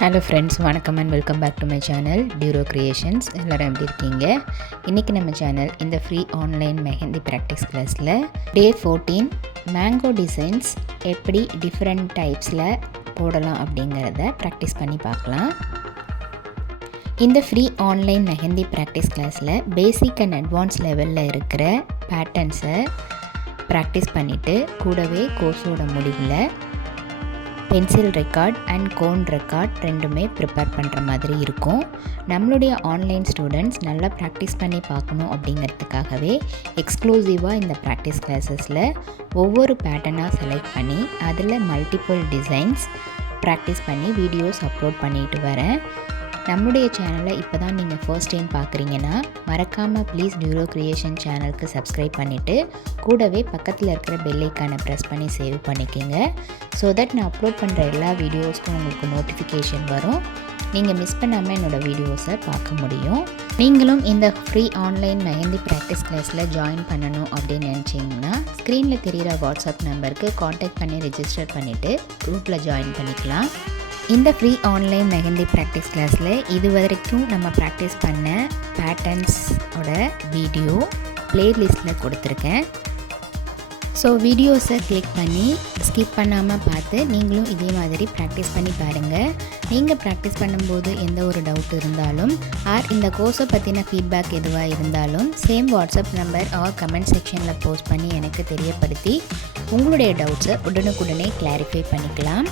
Hello friends, வணக்கம் and welcome back to my channel டியூரோ creations. எல்லோரும் எப்படி இருக்கீங்க? இன்றைக்கி நம்ம சேனல் இந்த ஃப்ரீ ஆன்லைன் மெஹந்தி ப்ராக்டிஸ் கிளாஸில் டே 14 மேங்கோ டிசைன்ஸ் எப்படி டிஃப்ரெண்ட் டைப்ஸில் போடலாம் அப்படிங்கிறத ப்ராக்டிஸ் பண்ணி பார்க்கலாம். இந்த ஃப்ரீ ஆன்லைன் மெஹந்தி ப்ராக்டிஸ் கிளாஸில் பேசிக் அண்ட் அட்வான்ஸ் லெவலில் இருக்கிற பேட்டர்ன்ஸை ப்ராக்டிஸ் பண்ணிவிட்டு கூடவே கோர்ஸோட முடிவில் pencil record and cone record ரெண்டுமே ப்ரிப்பேர் பண்ணுற மாதிரி இருக்கும். நம்மளுடைய ஆன்லைன் ஸ்டூடெண்ட்ஸ் நல்லா ப்ராக்டிஸ் பண்ணி பார்க்கணும் அப்படிங்கிறதுக்காகவே எக்ஸ்க்ளூசிவாக இந்த ப்ராக்டிஸ் கிளாஸஸில் ஒவ்வொரு பேட்டர்னாக செலக்ட் பண்ணி அதில் மல்டிபிள் டிசைன்ஸ் ப்ராக்டிஸ் பண்ணி வீடியோஸ் அப்லோட் பண்ணிட்டு வரேன். நம்மளுடைய சேனலை இப்போ தான் நீங்கள் ஃபர்ஸ்ட் டைம் பார்க்குறீங்கன்னா மறக்காமல் ப்ளீஸ் டியூரோ கிரியேஷன் சேனலுக்கு சப்ஸ்கிரைப் பண்ணிவிட்டு கூடவே பக்கத்தில் இருக்கிற பெல் ஐக்கானை ப்ரெஸ் பண்ணி சேவ் பண்ணிக்கோங்க. ஸோ தட் நான் அப்லோட் பண்ணுற எல்லா வீடியோஸ்க்கும் உங்களுக்கு நோட்டிஃபிகேஷன் வரும். நீங்கள் மிஸ் பண்ணாமல் என்னோடய வீடியோஸை பார்க்க முடியும். நீங்களும் இந்த ஃப்ரீ ஆன்லைன் மெஹந்தி ப்ராக்டிஸ் கிளாஸில் ஜாயின் பண்ணணும் அப்படின்னு நினச்சிங்கன்னா ஸ்க்ரீனில் தெரிகிற வாட்ஸ்அப் நம்பருக்கு காண்டாக்ட் பண்ணி ரெஜிஸ்டர் பண்ணிவிட்டு குரூப்பில் ஜாயின் பண்ணிக்கலாம். இந்த ஃப்ரீ ஆன்லைன் மெஹந்தி ப்ராக்டிஸ் கிளாஸில் இது வரைக்கும் நம்ம ப்ராக்டிஸ் பண்ண பேட்டர்ன்ஸோட வீடியோ ப்ளேலிஸ்ட்டில் கொடுத்துருக்கேன். ஸோ வீடியோஸை கிளிக் பண்ணி ஸ்கிப் பண்ணாமல் பார்த்து நீங்களும் இதே மாதிரி ப்ராக்டிஸ் பண்ணி பாருங்கள். நீங்கள் ப்ராக்டிஸ் பண்ணும்போது எந்த ஒரு டவுட் இருந்தாலும் ஆர் இந்த கோர்ஸை பற்றின ஃபீட்பேக் எதுவாக இருந்தாலும் same WhatsApp number or comment செக்ஷனில் போஸ்ட் பண்ணி எனக்கு தெரியப்படுத்தி உங்களுடைய டவுட்ஸை உடனுக்குடனே கிளாரிஃபை பண்ணிக்கலாம்.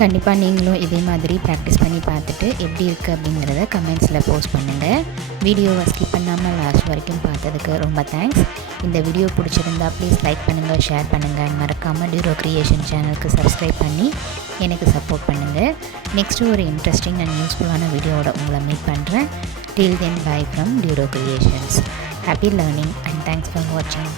கண்டிப்பாக நீங்களும் இதே மாதிரி ப்ராக்டிஸ் பண்ணி பார்த்துட்டு எப்படி இருக்குது அப்படிங்கிறத கமெண்ட்ஸில் போஸ்ட் பண்ணுங்கள். வீடியோவை ஸ்கிப் பண்ணாமல் லாஸ்ட் வரைக்கும் பார்த்ததுக்கு ரொம்ப தேங்க்ஸ். இந்த வீடியோ பிடிச்சிருந்தா ப்ளீஸ் லைக் பண்ணுங்கள், ஷேர் பண்ணுங்கள். மறக்காமல் டியூரோ கிரியேஷன் சேனலுக்கு சப்ஸ்கிரைப் பண்ணி எனக்கு சப்போர்ட் பண்ணுங்கள். நெக்ஸ்ட்டு ஒரு இன்ட்ரெஸ்டிங் அண்ட் யூஸ்ஃபுல்லான வீடியோவோட உங்களை மீட் பண்ணுறேன். Till then bye from Duro creations. Happy learning and thanks for வாட்சிங்.